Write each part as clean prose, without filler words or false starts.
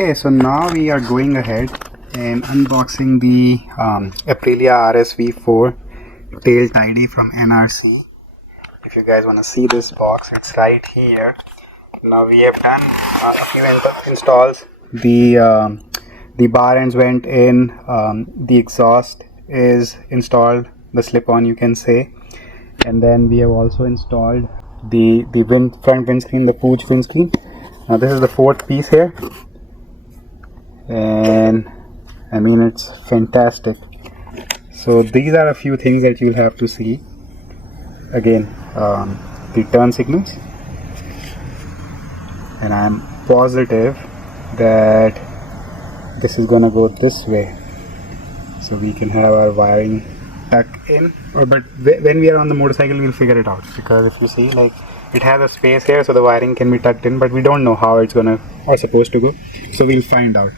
Okay, so now we are going ahead and unboxing the Aprilia RSV4 tail tidy from NRC. If you guys want to see this box, it's right here. Now we have done a few installs. The bar ends went in, the exhaust is installed, the slip-on you can say, and then we have also installed the front windscreen, the pooch windscreen. Now this is the fourth piece here, and I mean it's fantastic. So these are a few things that you'll have to see. Again, the turn signals, and I'm positive that this is gonna go this way, so we can have our wiring tucked in. But when we are on the motorcycle, we'll figure it out, because if you see, like, it has a space here so the wiring can be tucked in, but we don't know how it's gonna or supposed to go, so we'll find out.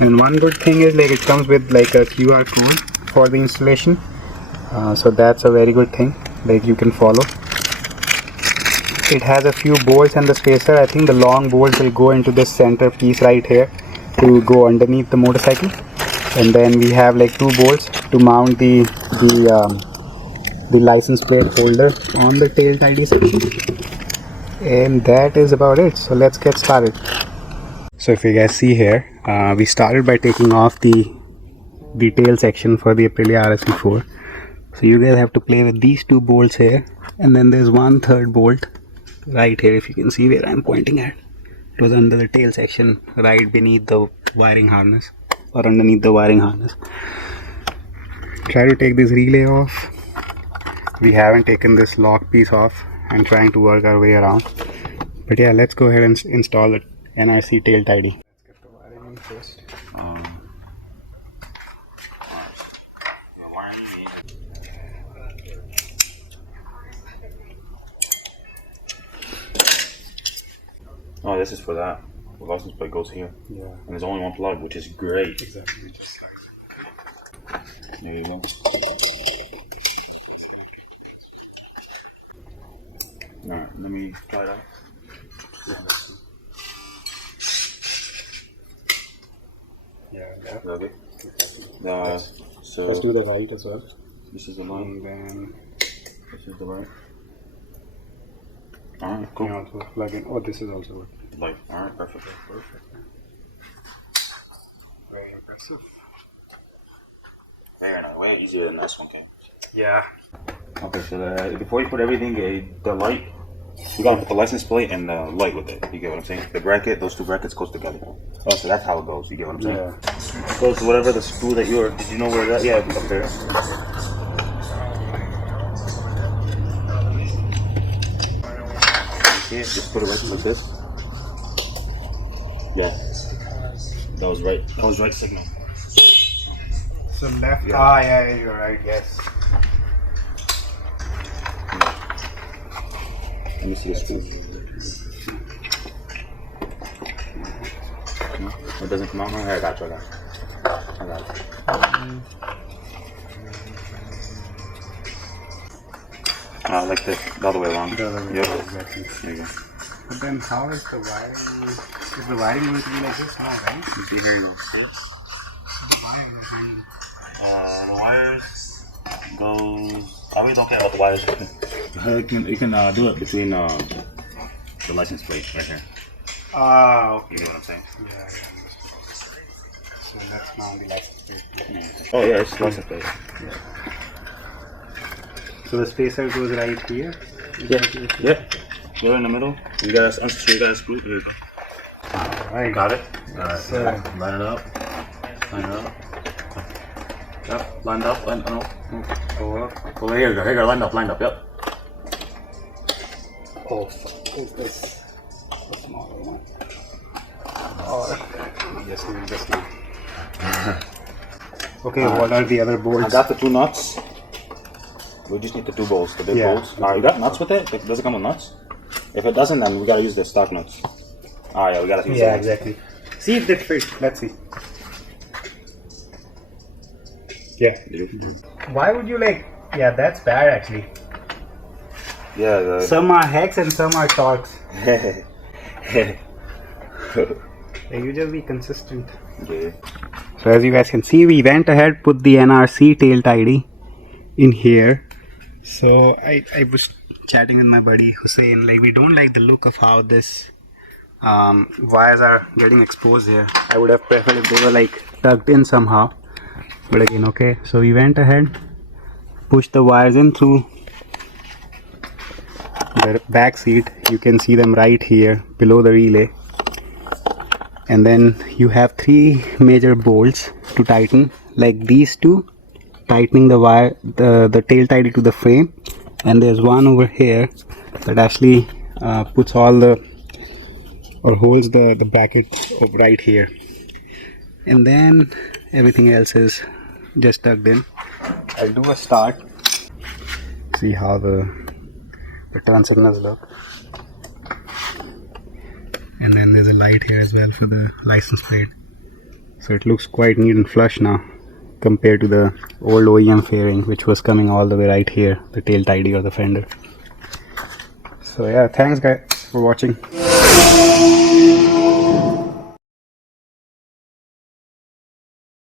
And one good thing is, like, it comes with like a QR code for the installation, so that's a very good thing, like you can follow. It has a few bolts and the spacer. I think the long bolts will go into this center piece right here to go underneath the motorcycle, and then we have like two bolts to mount the license plate holder on the tail tidy section, and that is about it. So let's get started. So if you guys see here, we started by taking off the tail section for the Aprilia RSV4. So you guys have to play with these two bolts here, and then there's one third bolt right here, if you can see where I'm pointing at. It was under the tail section, right beneath the wiring harness, or underneath the wiring harness. Try to take this relay off. We haven't taken this lock piece off. I'm trying to work our way around. But yeah, let's go ahead and install the NRC tail tidy. Let's get the wiring in first. Oh, this is for that. The license plate goes here. Yeah. And there's only one plug, which is great. Exactly. There you go. Alright, let me try it out. Yeah. Okay. So let's do the right as well. This is the line. And then This is the right. Alright, cool. you can also plug in. Oh, this is also good. Like, alright, perfect. Very impressive. Very nice. Way easier than this one came. Yeah. Okay, so before you put everything, the light, you gotta put the license plate and the light with it. You get what I'm saying? The bracket, those two brackets goes together. Oh, so that's how it goes. You get what I'm saying? Yeah. It goes to whatever the screw that you're. Did you know where that? Yeah, up there. See it? Just put it right like this. Yeah. That was right. That was right signal. So left. Yeah. Yeah, you're right. Yes. Let me see the screw. No, it doesn't come out. No, I got you. I got it. Like this, the other way around. The other way, Yep. exactly. There you go. But then how is the wiring? Is the wiring going to be like this now, right? You see, here you go. The wiring is hanging. The wires goes. I really don't care about the wires. You can do it between the license plate right here. Okay. You get what I'm saying? Yeah, understood. So that's now the license plate. Oh yeah, it's license plate. Yeah. So the spacer goes right here? Yeah. You're in the middle. You got a screw. Here you go. Alright. Got it? Alright. So, line it up. Yep, lined up. Oh, here you go. Here you go. Lined up. Yep. oh, fuck. Is this a smaller one? Oh, yes, just now. Okay, what are the other bolts? I got the two nuts. We just need the two bolts, the big bolts. Alright, you got nuts with it? Does it come with nuts? If it doesn't, then we gotta use the stock nuts. Oh yeah, we gotta use Yeah, exactly. See if that fits. Let's see. Yeah. Why would you like? Yeah, that's bad actually. Yeah. Some are hex and some are torques. Like, you just be consistent. Yeah. So as you guys can see, we went ahead, put the NRC tail tidy in here. So I was chatting with my buddy Hussein, like we don't like the look of how this wires are getting exposed here. I would have preferred if they were like tucked in somehow, but again, okay. So we went ahead, pushed the wires in through the back seat. You can see them right here below the relay, and then you have 3 major bolts to tighten, like these two tightening the wire, the tail tidy to the frame, and there's one over here that actually puts all the or holds the bracket right here, and then everything else is just tucked in. I'll do a start, see how the turn signals look, and then there's a light here as well for the license plate, so it looks quite neat and flush now compared to the old OEM fairing, which was coming all the way right here, the tail tidy or the fender. So yeah, thanks guys for watching.